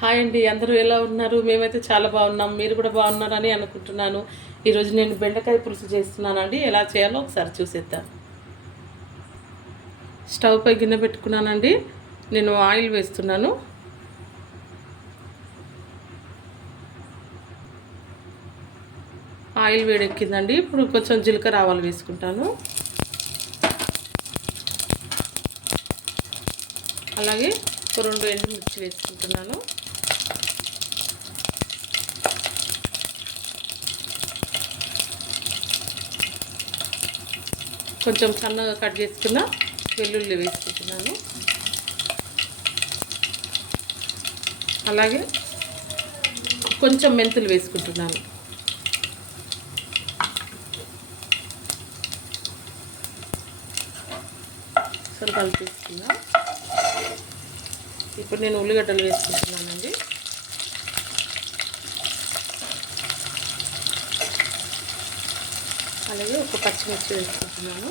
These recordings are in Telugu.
హాయ్ అండి అందరూ ఎలా ఉన్నారు? మేమైతే చాలా బాగున్నాం. మీరు కూడా బాగున్నారని అనుకుంటున్నాను. ఈరోజు నేను బెండకాయ పులుసు చేస్తున్నానండి. ఎలా చేయాలో ఒకసారి చూసేద్దాం. స్టవ్ పై గిన్నె పెట్టుకున్నానండి. నేను ఆయిల్ వేస్తున్నాను. ఆయిల్ వేడెక్కిందండి. ఇప్పుడు కొంచెం జీలకర్ర ఆవాలు వేసుకుంటాను. అలాగే ఒక రెండు ఎండుమిర్చి వేసుకుంటున్నాను. కొంచెం సన్నగా కట్ చేసుకున్న వెల్లుల్లి వేసుకుంటున్నాను. అలాగే కొంచెం మెంతులు వేసుకుంటున్నాను. సరే కలిపేసుకుందాం ఇప్పుడు నేను ఉల్లిగడ్డలు వేసుకుంటున్నానండి. అలాగే ఒక పచ్చిమిర్చి వేసుకుంటున్నాను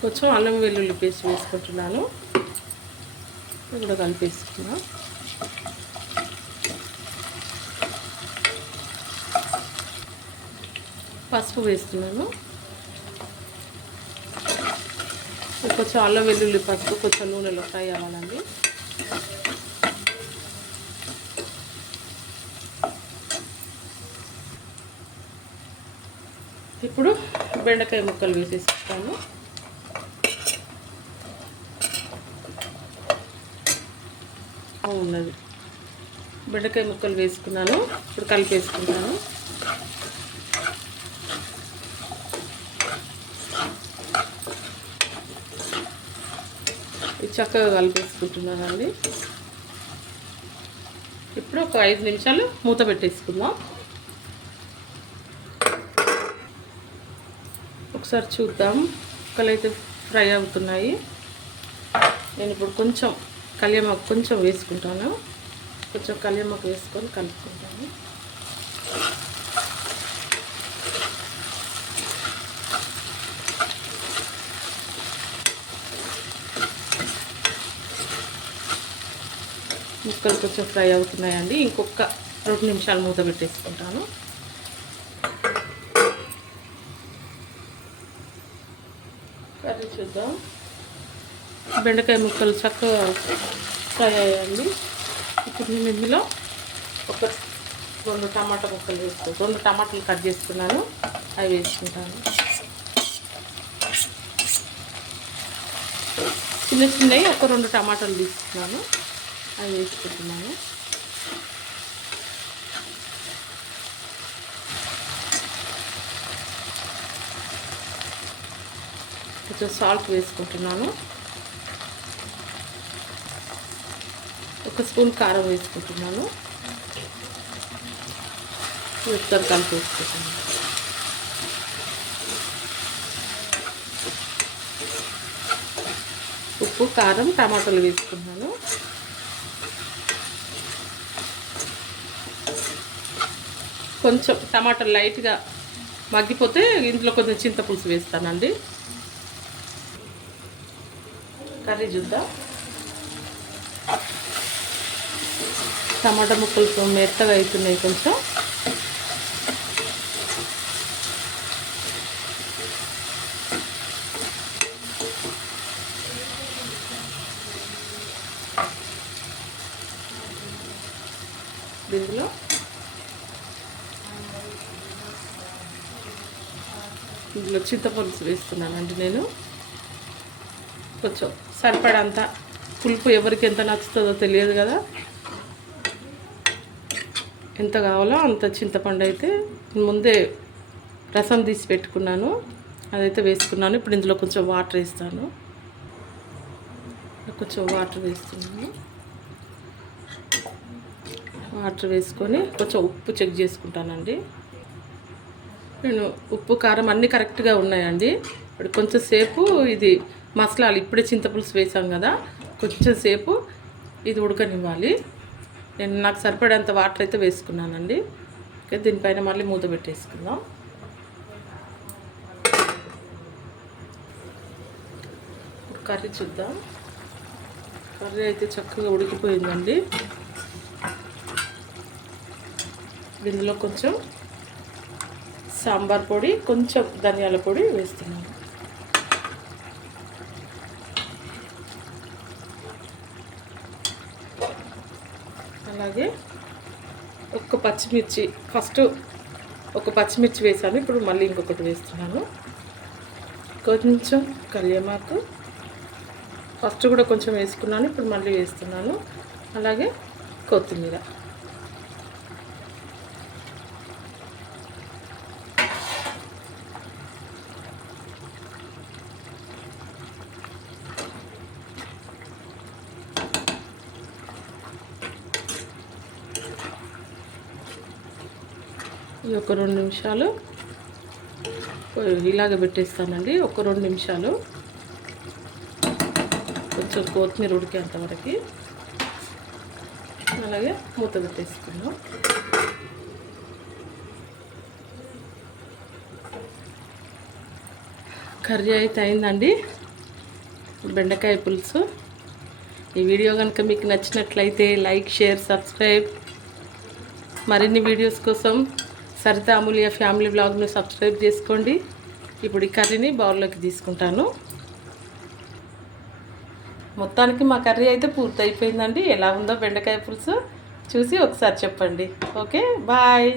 కొంచెం అల్లం వెల్లుల్లి పేస్ట్ వేసుకుంటున్నాను. కూడా కలిపేసుకున్నా. పసుపు వేస్తున్నాను కొంచెం అల్లం వెల్లుల్లి పసుపు కొంచెం నూనెలో ఫ్రై అవ్వాలండి ఇప్పుడు బెండకాయ ముక్కలు వేసేస్తాను ఉన్నది బెండకాయ ముక్కలు వేసుకున్నాను. ఇప్పుడు కలిపేసుకుంటాను. ఇది చక్కగా కలిపేసుకుంటున్నానండి. ఇప్పుడు ఒక ఐదు నిమిషాలు మూత పెట్టేసుకుందాం. ఒకసారి చూద్దాం. ముక్కలు అయితే ఫ్రై అవుతున్నాయి. నేను ఇప్పుడు కొంచెం కలియమాకు కొంచెం వేసుకుంటాను. కొంచెం కళ్యామాకు వేసుకొని కలుపుకుంటాను. ముక్కలు కొంచెం ఫ్రై అవుతున్నాయండి. ఇంకొక రెండు నిమిషాలు మూత పెట్టేసుకుంటాను. కర్రీ చూద్దాం. బెండకాయ ముక్కలు చక్కగా ఫ్రై అయ్యాయండి. ఇప్పుడు నేను ఇందులో ఒక రెండు టమాటా ముక్కలు వేసుకుంటాను రెండు టమాటాలు కట్ చేసుకున్నాను. అవి వేసుకుంటాను. చిన్న చిన్నవి ఒక రెండు టమాటాలు తీసుకున్నాను. అవి వేసుకుంటున్నాను. కొంచెం సాల్ట్ వేసుకుంటున్నాను. ఒక స్పూన్ కారం వేసుకుంటున్నాను. ఒకసారి కలిపి వేసుకుంటున్నాను. ఉప్పు కారం టమాటాలు వేసుకున్నాను కొంచెం టమాటాలు లైట్గా మగ్గిపోతే ఇందులో కొంచెం చింతపులుసు వేస్తానండి. కర్రీ చూద్దాం. టమాటా ముక్కలు మెత్తగా అవుతున్నాయి కొంచెం. దీనిలో ఇందులో చింతపులుసు వేస్తున్నానండి నేను. కొంచెం సరిపడంత పులుపు ఎవరికి ఎంత నచ్చుతుందో తెలియదు కదా. ఎంత కావాలో అంత చింతపండు అయితే ముందే రసం తీసి పెట్టుకున్నాను. అదైతే వేసుకున్నాను. ఇప్పుడు ఇందులో కొంచెం వాటర్ వేస్తాను. కొంచెం వాటర్ వేస్తున్నాను. వాటర్ వేసుకొని కొంచెం ఉప్పు చెక్ చేసుకుంటానండి. నేను ఉప్పు కారం అన్నీ కరెక్ట్గా ఉన్నాయండి. ఇప్పుడు కొంచెం సేపు ఇది మసాలాలు ఇప్పుడే చింతపులుసు వేసాం కదా కొంచెం సేపు ఇది ఉడకనివ్వాలి. నేను నాకు సరిపడేంత వాటర్ అయితే వేసుకున్నానండి. ఓకే దీనిపైన మళ్ళీ మూత పెట్టేసుకుందాం. కర్రీ చూద్దాం. కర్రీ అయితే చక్కగా ఉడికిపోయిందండి. ఇందులో కొంచెం సాంబార్ పొడి కొంచెం ధనియాల పొడి వేస్తున్నాను. అలాగే ఒక్క పచ్చిమిర్చి ఫస్ట్ ఒక పచ్చిమిర్చి వేసాను. ఇప్పుడు మళ్ళీ ఇంకొకటి వేస్తున్నాను. కొంచెం కరివేమాకు ఫస్ట్ కూడా కొంచెం వేసుకున్నాను. ఇప్పుడు మళ్ళీ వేస్తున్నాను. అలాగే కొత్తిమీర. ఇది ఒక రెండు నిమిషాలు. ఇలాగ పెట్టేస్తానండి ఒక రెండు నిమిషాలు. కొంచెం కొత్తిమీర ఉడికేంతవరకు అలాగే మూత పెట్టేసుకుందాం. కర్రీ అయితే అయిందండి. బెండకాయ పులుసు. ఈ వీడియో కనుక మీకు నచ్చినట్లయితే లైక్ షేర్ సబ్స్క్రైబ్. మరిన్ని వీడియోస్ కోసం సరిత అమూల్య ఫ్యామిలీ బ్లాగ్ను సబ్స్క్రైబ్ చేసుకోండి. ఇప్పుడు ఈ కర్రీని బౌల్లోకి తీసుకుంటాను. మొత్తానికి మా కర్రీ అయితే పూర్తి అయిపోయిందండి ఎలా ఉందో బెండకాయ పులుసు చూసి ఒకసారి చెప్పండి. Okay bye.